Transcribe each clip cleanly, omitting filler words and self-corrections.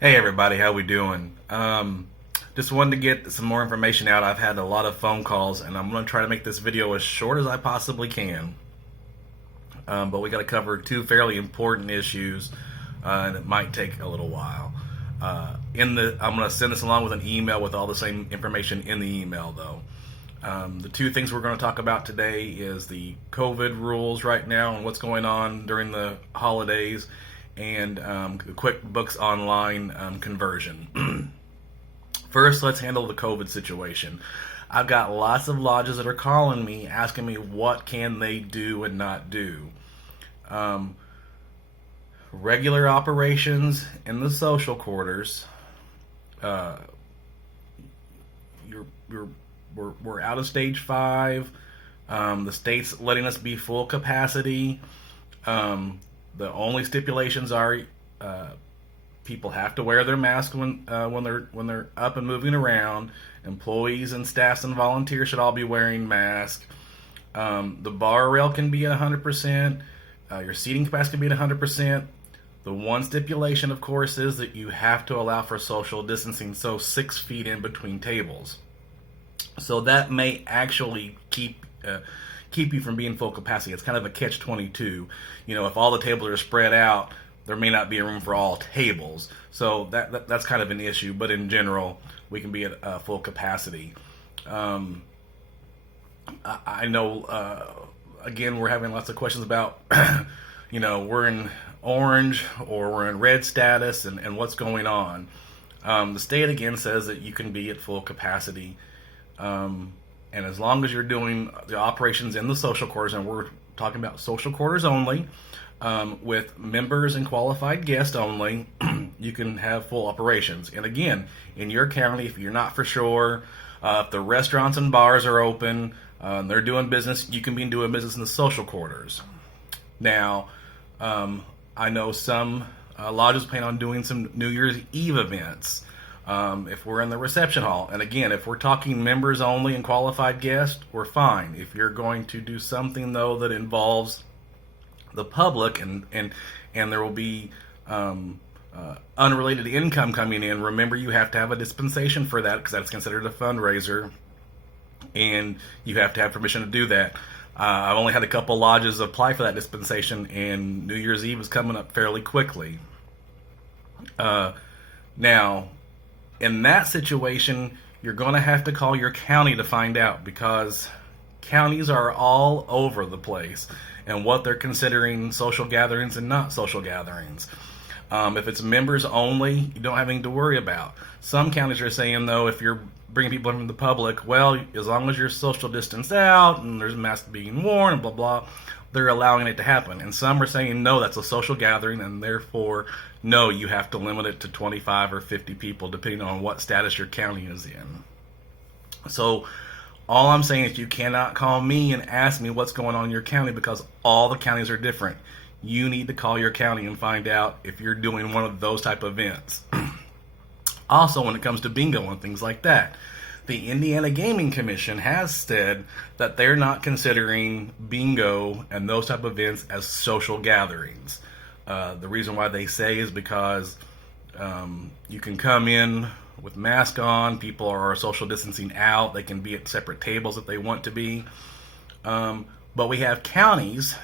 Hey everybody, how we doing? Just wanted to get some more information out. I've had a lot of phone calls, and I'm going to try to make this video as short as I possibly can. But we got to cover two fairly important issues, and it might take a little while. I'm going to send this along with an email with all the same information in the email, though. The two things we're going to talk about today is the COVID rules right now and what's going on during the holidays, and QuickBooks Online conversion. First, let's handle the COVID situation. I've got lots of lodges that are calling me, asking me what can they do and not do. Regular operations in the social quarters. We're out of stage 5. The state's letting us be full capacity. The only stipulations are people have to wear their mask when they're up and moving around. Employees and staffs and volunteers should all be wearing masks. The bar rail can be at 100%. Your seating capacity can be at 100%. The one stipulation, of course, is that you have to allow for social distancing, so 6 feet in between tables. So that may actually keep you from being full capacity. It's kind of a catch-22. You know, if all the tables are spread out, there may not be room for all tables. So that's kind of an issue. But in general, we can be at full capacity. I know, again, we're having lots of questions about, we're in orange or we're in red status and what's going on. The state, again, says that you can be at full capacity. And as long as you're doing the operations in the social quarters, and we're talking about social quarters only, with members and qualified guests only, you can have full operations. And again, in your county, if you're not for sure, if the restaurants and bars are open, they're doing business, you can be doing business in the social quarters. Now, I know some lodges plan on doing some New Year's Eve events. If we're in the reception hall, and again, if we're talking members only and qualified guests, we're fine. If you're going to do something, though, that involves the public and there will be unrelated income coming in, remember you have to have a dispensation for that, because that's considered a fundraiser, and you have to have permission to do that. I've only had a couple lodges apply for that dispensation, and New Year's Eve is coming up fairly quickly. Now, in that situation, you're going to have to call your county to find out, because counties are all over the place and what they're considering social gatherings and not social gatherings. If it's members only, you don't have anything to worry about. Some counties are saying, though, if you're bringing people from the public, well, as long as you're social distanced out and there's masks being worn and blah, blah, they're allowing it to happen. And some are saying, no, that's a social gathering, and therefore, no, you have to limit it to 25 or 50 people, depending on what status your county is in. So all I'm saying is you cannot call me and ask me what's going on in your county, because all the counties are different. You need to call your county and find out if you're doing one of those type of events. Also, when it comes to bingo and things like that, the Indiana Gaming Commission has said that they're not considering bingo and those type of events as social gatherings. The reason why they say is because you can come in with mask on, people are social distancing out, they can be at separate tables if they want to be. But we have counties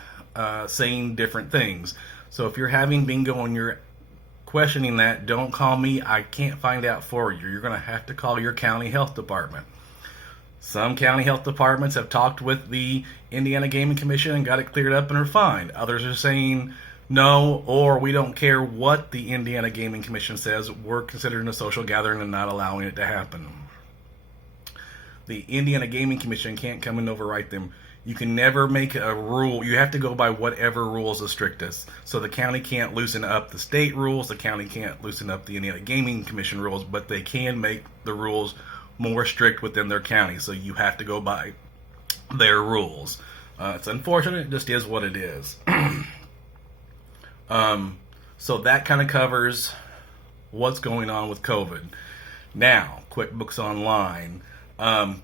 saying different things. So if you're having bingo and you're questioning that, don't call me. I can't find out for you. You're going to have to call your county health department. Some county health departments have talked with the Indiana Gaming Commission and got it cleared up and are fine. Others are saying no, or we don't care what the Indiana Gaming Commission says. We're considering a social gathering and not allowing it to happen. The Indiana Gaming Commission can't come and overwrite them. You can never make a rule. You have to go by whatever rule is the strictest. So the county can't loosen up the state rules. The county can't loosen up the Indiana Gaming Commission rules, but they can make the rules more strict within their county. So you have to go by their rules. It's unfortunate. It just is what it is. So that kind of covers what's going on with COVID. Now, QuickBooks Online.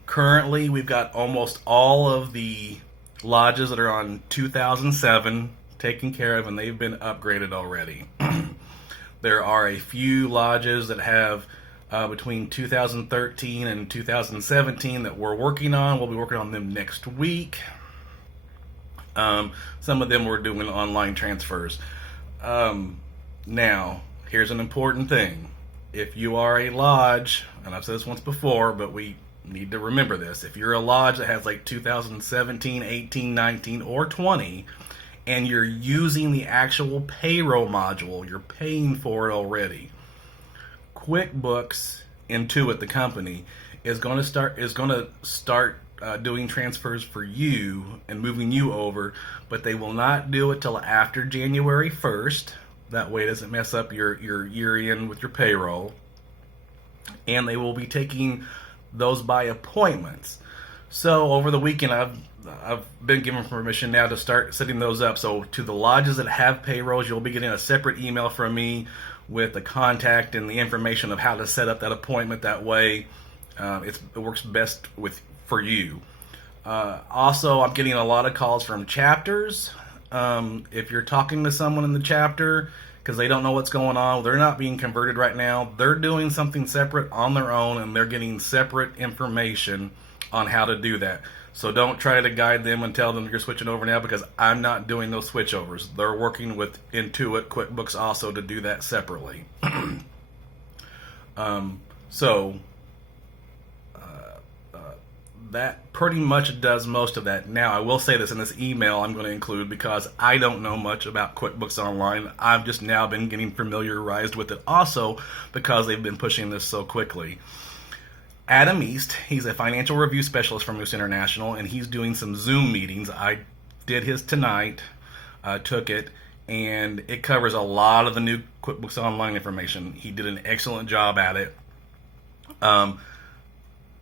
Currently, we've got almost all of the lodges that are on 2007 taken care of, and they've been upgraded already. There are a few lodges that have between 2013 and 2017 that we're working on. We'll be working on them next week. Some of them we're doing online transfers. Now, here's an important thing. If you are a lodge, and I've said this once before, but we need to remember this. If you're a lodge that has like 2017, 18, 19, or 20, and you're using the actual payroll module, you're paying for it already, QuickBooks Intuit, the company, is going to start doing transfers for you and moving you over, but they will not do it till after January 1st. That way it doesn't mess up your year end with your payroll. And they will be taking those by appointments. So over the weekend, I've been given permission now to start setting those up. So to the lodges that have payrolls, you'll be getting a separate email from me with the contact and the information of how to set up that appointment. That way, it works best for you. Also, I'm getting a lot of calls from chapters. If you're talking to someone in the chapter because they don't know what's going on, they're not being converted right now. They're doing something separate on their own, and they're getting separate information on how to do that. So don't try to guide them and tell them you're switching over now, because I'm not doing those switchovers. They're working with Intuit QuickBooks also to do that separately. That pretty much does most of that. Now, I will say this in this email I'm going to include, because I don't know much about QuickBooks Online. I've just now been getting familiarized with it also because they've been pushing this so quickly. Adam East, he's a financial review specialist from Moose International, and he's doing some Zoom meetings. I did his tonight, took it, and it covers a lot of the new QuickBooks Online information. He did an excellent job at it.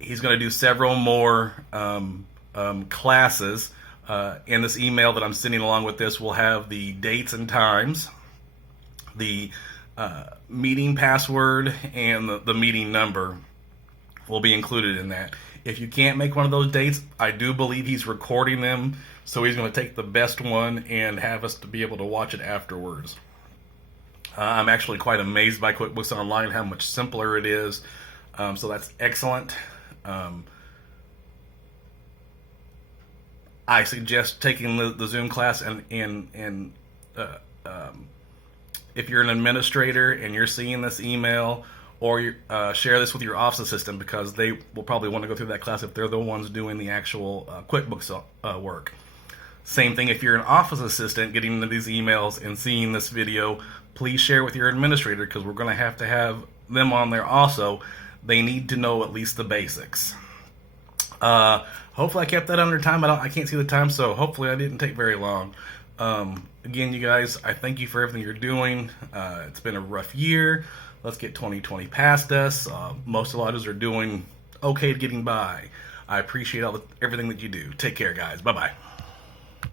He's going to do several more classes. In this email that I'm sending along with this, we'll have the dates and times, the meeting password, and the meeting number will be included in that. If you can't make one of those dates, I do believe he's recording them, so he's going to take the best one and have us to be able to watch it afterwards. I'm actually quite amazed by QuickBooks Online, how much simpler it is. So that's excellent. I suggest taking the Zoom class, and if you're an administrator and you're seeing this email, or share this with your office assistant, because they will probably want to go through that class if they're the ones doing the actual QuickBooks work. Same thing if you're an office assistant getting into these emails and seeing this video, please share with your administrator, because we're going to have them on there also. They need to know at least the basics. Hopefully I kept that under time. I can't see the time, so hopefully I didn't take very long. Again, you guys, I thank you for everything you're doing. It's been a rough year. Let's get 2020 past us. Most lodges are doing okay to getting by. I appreciate everything that you do. Take care, guys. Bye-bye.